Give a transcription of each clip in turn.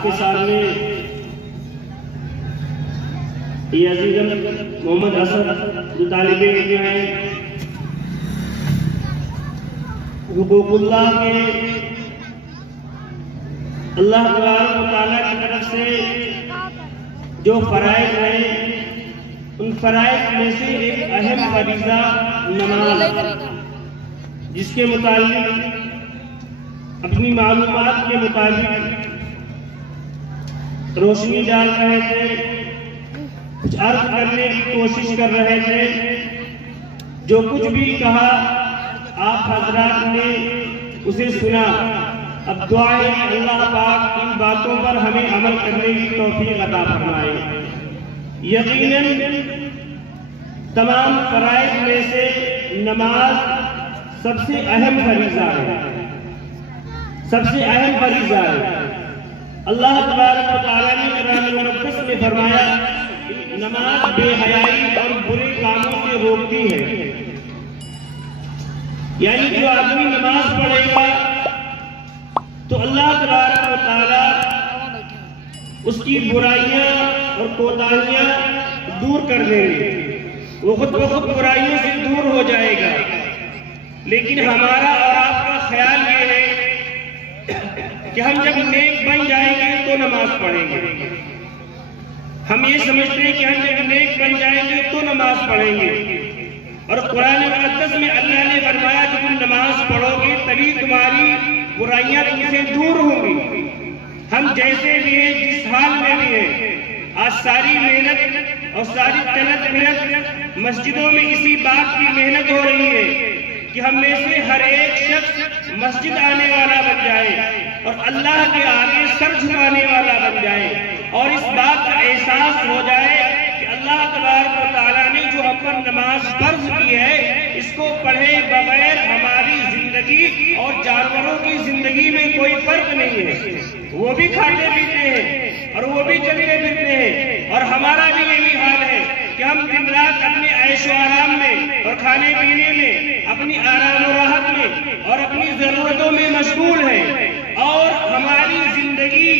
آپ کے سامنے یہ عزیزم محمد اسد جو طالب علم ہیں، حقوق اللہ کے اللہ تبارک و تعالیٰ کی طرف سے جو فرائض ہیں، ان فرائض میں سے ایک اہم فریضہ نماز، جس کے متعلق اپنی معلومات کے مطابق روشنی ڈال رہے تھے، کچھ عرض کرنے کی کوشش کر رہے تھے۔ جو کچھ بھی کہا آپ حضرات نے اسے سنا۔ اب دعا ہے کہ اللہ پاک ان باتوں پر ہمیں عمل کرنے کی توفیق عطا فرمائے۔ یقیناً تمام فرائض میں سے نماز سب سے اہم فریضہ ہے، سب سے اہم فریضہ ہے۔ اللہ تبارک و تعالیٰ نے قرآن مقدس میں فرمایا نماز بے حیائی اور برے کاموں سے روکتی ہے، یعنی جو آدمی نماز پڑھے گا تو اللہ تبارک و تعالیٰ اس کی برائیاں اور کوتاہیاں دور کر دیں گے، وہ خود بخود برائیوں سے دور ہو جائے گا۔ لیکن ہمارا اور آپ کا خیال یہ ہے کہ ہم جب نیک بن جائیں گے تو نماز پڑھیں گے۔ ہم یہ سمجھتے ہیں کہ ہم جب نیک بن جائیں گے تو نماز پڑھیں گے، اور قرآن مقدس میں اللہ نے فرمایا کہ تم نماز پڑھو گے تبھی تمہاری برائیاں تم سے دور ہوں گی۔ ہم جیسے بھی ہیں، جس حال میں بھی ہیں، آج ساری محنت اور ساری طلب محنت مسجدوں میں اسی بات کی محنت ہو رہی ہے کہ ہم میں سے ہر ایک شخص مسجد آنے والا بن جائے اور اللہ کے آگے سر جھکانے والا بن جائے، اور اس بات کا احساس ہو جائے کہ اللہ تبارک و تعالیٰ نے جو ہم پر نماز فرض کی ہے، اس کو پڑھے بغیر ہماری زندگی اور جانوروں کی زندگی میں کوئی فرق نہیں ہے۔ وہ بھی کھاتے پیتے ہیں اور وہ بھی چلتے پھرتے ہیں، اور ہمارا بھی یہی حال ہے کہ ہم دن رات اپنے عیش و آرام میں اور کھانے پینے میں، اپنی آرام و راحت میں اور اپنی ضرورتوں میں مشغول ہیں، اور ہماری زندگی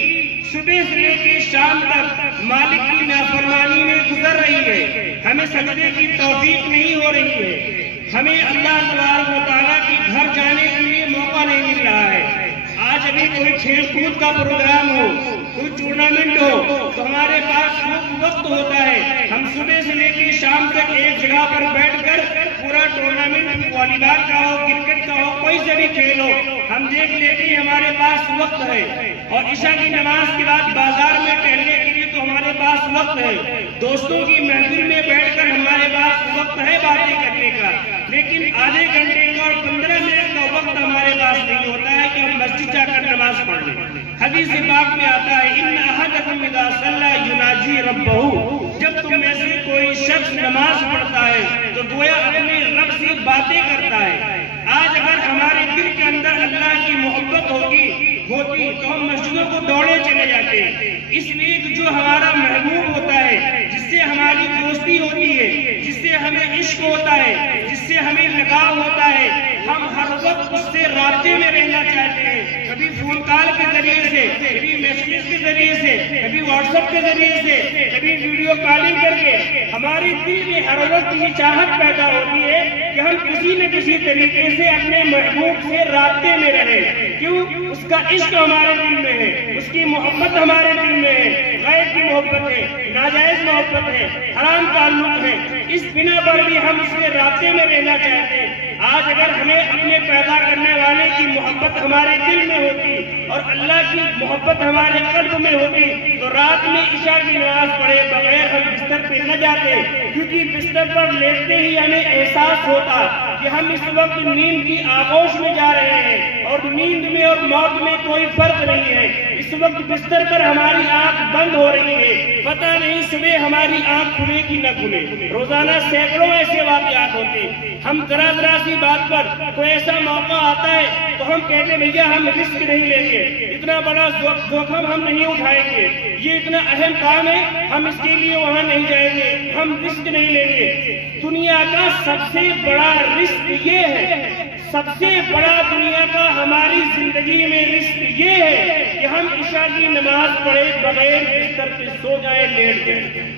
صبح سے لے کے شام تک مالک کی نافرمانی میں گزر رہی ہے۔ ہمیں سجدے کی توفیق نہیں ہو رہی ہے، ہمیں اللہ تبارک و تعالیٰ کے گھر جانے کے لیے موقع نہیں مل رہا ہے۔ آج ابھی کوئی کھیل کود کا پروگرام ہو، کوئی ٹورنامنٹ ہو تو ہمارے پاس وقت ہوتا ہے، ہم صبح سے لے کے شام تک ایک جگہ پر بیٹھ کر پورا ٹورنامنٹ والی بال کا ہو، کرکٹ کا ہو، کوئی سے بھی کھیل ہو، ہم دیکھ لیتے ہیں، ہمارے پاس وقت ہے۔ اور عشاء کی نماز کے بعد بازار میں ٹہلنے کے لیے تو ہمارے پاس وقت ہے، دوستوں کی محفل میں بیٹھ کر ہمارے پاس وقت ہے باتیں کرنے کا، لیکن آدھے گھنٹے کا اور 15 منٹ کا وقت ہمارے پاس نہیں ہوتا ہے کہ ہم مسجد جا کر نماز پڑھ لیں۔ حدیث پاک میں آتا ہے ان احدکم اذا صلی یناجی ربہ، جب تم میں سے کوئی شخص نماز پڑھتا ہے تو گویا اپنے رب سے باتیں کرتا ہے۔ آج اگر ہمارے دل کے اندر اللہ کی محبت ہوتی تو ہم مسجدوں کو دوڑے چلے جاتے، اس لیے کہ جو ہمارا محبوب ہوتا ہے، جس سے ہماری دوستی ہوتی ہے، جس سے ہمیں عشق ہوتا ہے، جس سے ہمیں لگاؤ ہوتا ہے، ہم ہر وقت اس سے رابطے میں رہنا چاہتے ہیں، کبھی فون کال کے ذریعے سے، کبھی میسیج کے ذریعے سے، کبھی واٹس ایپ کے ذریعے سے، کبھی ویڈیو کالنگ کر کے ہماری دل میں ہر وقت یہ چاہت پیدا ہوتی ہے کہ ہم کسی نہ کسی طریقے سے اپنے محبوب سے رابطے میں رہیں۔ کیوں؟ اس کا عشق ہمارے دل میں ہے، اس کی محبت ہمارے دل میں ہے، غیر کی محبت ہے، ناجائز محبت ہے، حرام تعلق ہے، اس بنا پر بھی ہم اس کے رابطے میں رہنا چاہتے ہیں۔ آج اگر ہمیں اپنے پیدا کرنے والے کی محبت ہمارے دل میں ہوتی اور اللہ کی محبت ہمارے قلب میں ہوتی تو رات میں عشاء کی نماز پڑھے بغیر ہم بستر پہ نہ جاتے، کیونکہ بستر پر لیٹتے ہی ہمیں احساس ہوتا کہ ہم اس وقت نیند کی آغوش میں جا رہے ہیں، اور نیند میں اور موت میں کوئی فرق نہیں ہے۔ اس وقت بستر پر ہماری آنکھ بند ہو رہی ہے، پتہ نہیں صبح ہماری آنکھ کھلے کہ نہ کھلے۔ روزانہ سینکڑوں ایسے واقعات ہوتے ہیں، ہم ذرا ذرا سی بات پر کوئی ایسا موقع آتا ہے تو ہم کہتے ہیں بھیا ہم رسک نہیں لیں گے، اتنا بڑا جوخم ہم نہیں اٹھائیں گے، یہ اتنا اہم کام ہے ہم اس کے لیے وہاں نہیں جائیں گے، ہم رسک نہیں لیں گے۔ دنیا کا سب سے بڑا رسک یہ ہے، سب سے بڑا دنیا کا ہماری زندگی میں رزق یہ ہے کہ ہم عشاء کی نماز پڑھے بغیر بستر پہ سو جائیں، لیٹ جائیں۔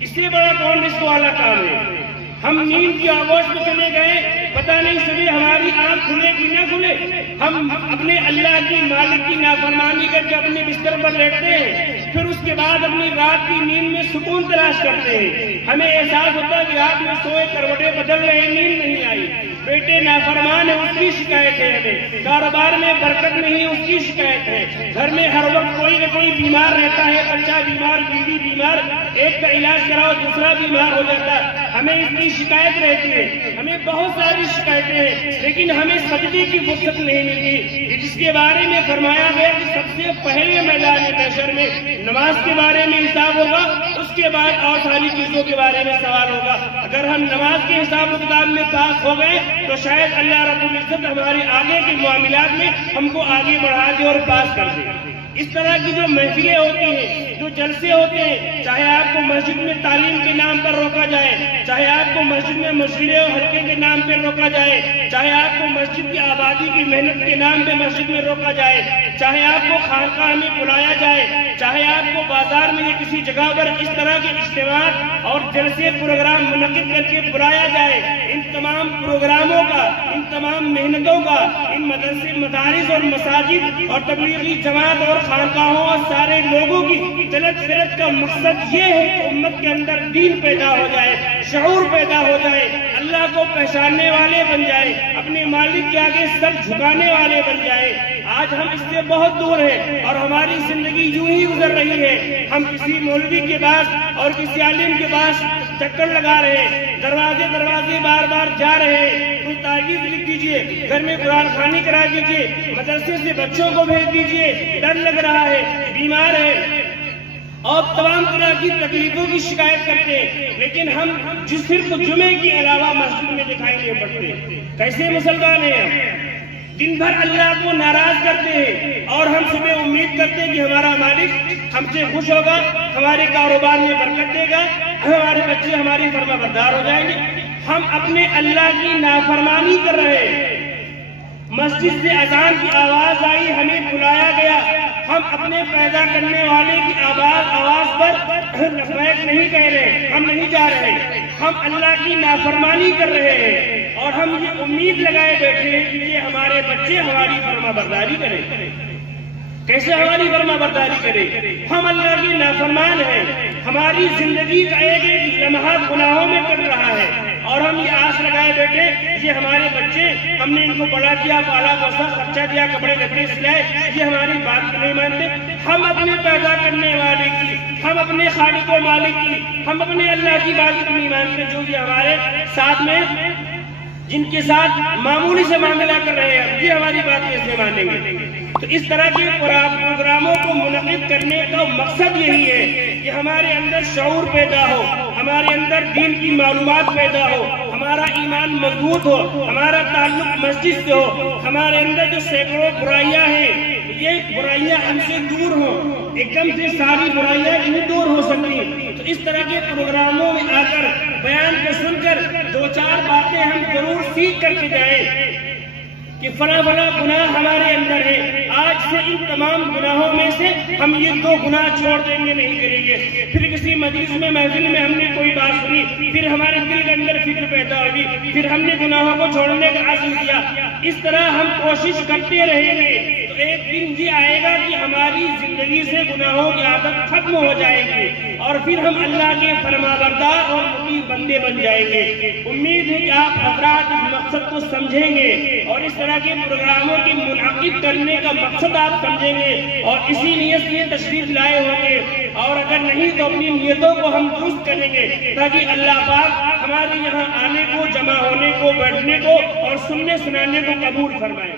اس سے بڑا کون رزق والا کام ہے؟ ہم نیند کی آغوش میں چلے گئے، پتہ نہیں صبح ہماری آنکھ کھلے کہ نہ کھلے، ہم اپنے اللہ کی مالک کی نافرمانی کر کے اپنے بستر پر لیٹتے ہیں، پھر اس کے بعد اپنی رات کی نیند میں سکون تلاش کرتے ہیں۔ ہمیں احساس ہوتا ہے کہ رات میں سوئے، کروٹیں بدل رہے، نیند نہیں آئی، بیٹے نافرمان ہے، اس کی شکایت ہے ہمیں، کاروبار میں برکت نہیں، اس کی شکایت ہے، گھر میں ہر وقت کوئی نہ کوئی بیمار رہتا ہے، بچہ بیمار، بیوی بیمار، ایک کا علاج کراؤ دوسرا بیمار ہو جاتا ہے، ہمیں اس کی شکایت رہتی ہے، ہمیں بہت ساری شکایتیں ہیں، لیکن ہمیں سجدے کی فرصت نہیں ملتی، جس کے بارے میں فرمایا گیا کہ سب سے پہلے میدان محشر میں نماز کے بارے میں حساب ہوگا، اس کے بعد اور ساری چیزوں کے بارے میں سوال ہوگا۔ اگر ہم نماز کے حساب و کتاب میں پاس ہو گئے تو شاید اللہ رب العزت ہمارے آگے کے معاملات میں ہم کو آگے بڑھا دے اور پاس کر دے۔ اس طرح کی جو محفلیں ہوتی ہیں، جو جلسے ہوتے ہیں، چاہے آپ کو مسجد میں تعلیم کے نام پر روکا جائے، چاہے آپ کو مسجد میں مشورے اور حلقے کے نام پر روکا جائے، چاہے آپ کو مسجد کی آبادی کی محنت کے نام پہ مسجد میں روکا جائے، چاہے آپ کو خانقاہ میں بلایا جائے، چاہے آپ کو بازار میں کسی جگہ پر اس طرح کے اجتماعات اور جلسے پروگرام منعقد کر کے بلایا جائے، ان تمام پروگراموں کا، ان تمام محنتوں کا، ان مدرسے، مدارس اور مساجد اور تبلیغی جماعت اور خانقاہوں اور سارے لوگوں کی چلت پھرت کا مقصد یہ ہے کہ امت کے اندر دین پیدا ہو جائے، شعور پیدا ہو جائے، اللہ کو پہچاننے والے بن جائے، اپنے مالک کے آگے سر جھکانے والے بن جائے۔ آج ہم اس سے بہت دور ہیں اور ہماری زندگی یوں ہی گزر رہی ہے، ہم کسی مولوی کے پاس اور کسی عالم کے پاس چکر لگا رہے ہیں، دروازے بار بار جا رہے ہیں، کوئی تعویذ لکھ دیجئے، گھر میں قرآن خوانی کرا دیجئے، مدرسے سے بچوں کو بھیج دیجئے، ڈر لگ رہا ہے، بیمار ہے، اور تمام طرح کی تکلیفوں کی شکایت کرتے ہیں، لیکن ہم صرف جمعے کے علاوہ مسجد میں دکھائی نہیں پڑتے۔ کیسے مسلمان ہیں ہم؟ دن بھر اللہ کو ناراض کرتے ہیں اور ہم صبح امید کرتے ہیں کہ ہمارا مالک ہم سے خوش ہوگا، ہمارے کاروبار میں برکت دے گا، ہمارے بچے ہماری فرما بردار ہو جائیں گے۔ ہم اپنے اللہ کی نافرمانی کر رہے ہیں۔ مسجد سے اذان کی آواز آئی، ہمیں بلایا گیا، ہم اپنے پیدا کرنے والے کی آواز پر لبیک نہیں کہہ رہے، ہم نہیں جا رہے، ہم اللہ کی نافرمانی کر رہے ہیں اور ہم یہ امید لگائے بیٹھے ہیں کہ یہ ہمارے بچے ہماری فرما برداری کریں۔ کیسے ہماری فرما برداری کرے؟ ہم اللہ کی نافرمان ہیں، ہماری زندگی کا ایک ایک لمحہ گناہوں میں کٹ رہا ہے اور ہم یہ آس لگائے بیٹھے یہ ہمارے بچے، ہم نے ان کو بڑا کیا، پالا پوسا، خرچہ دیا، کپڑے لتے سلائے، یہ ہماری بات نہیں مانتے۔ ہم اپنے پیدا کرنے والے کی، ہم اپنے خالق و مالک کی، ہم اپنے اللہ کی بات کو نہیں مانتے، جو یہ ہمارے ساتھ میں جن کے ساتھ معمولی سے معاملہ کر رہے ہیں، یہ ہماری بات کیسے مانیں گے؟ تو اس طرح کے پروگراموں کو منعقد کرنے کا مقصد یہی ہے کہ ہمارے اندر شعور پیدا ہو، ہمارے اندر دین کی معلومات پیدا ہو، ہمارا ایمان مضبوط ہو، ہمارا تعلق مسجد سے ہو، ہمارے اندر جو سینکڑوں برائیاں ہیں یہ برائیاں ہم سے دور ہوں، ایک دم سے ساری برائیاں نہیں دور ہو سکتی۔ تو اس طرح کے پروگراموں میں آ کر بیان کو سن کر دو چار باتیں ہم ضرور سیکھ کر کے جائیں کہ فلاں گناہ ہمارے اندر ہے، آج سے ان تمام گناہوں میں سے ہم یہ دو گناہ چھوڑ دیں گے، نہیں کریں گے۔ پھر کسی مجلس میں محفل میں ہم نے کوئی بات سنی، پھر ہمارے دل کے اندر فکر پیدا ہوئی، پھر ہم نے گناہوں کو چھوڑنے کا عزم کیا۔ اس طرح ہم کوشش کرتے رہیں گے تو ایک دن یہ آئے گا کہ ہماری زندگی سے گناہوں کی عادت ختم ہو جائے گی اور پھر ہم اللہ کے فرمانبردار اور مطیع بندے بن جائیں گے۔ امید ہے کہ آپ حضرات اس مقصد کو سمجھیں گے اور اس طرح کے پروگراموں کی منعقد کرنے کا مقصد آپ سمجھیں گے اور اسی نیت سے تشریف لائے ہوں گے، اور اگر نہیں تو اپنی نیتوں کو ہم درست کریں گے تاکہ اللہ پاک ہمارے یہاں آنے کو، جمع ہونے کو، بیٹھنے کو اور سننے سنانے کو قبول فرمائے۔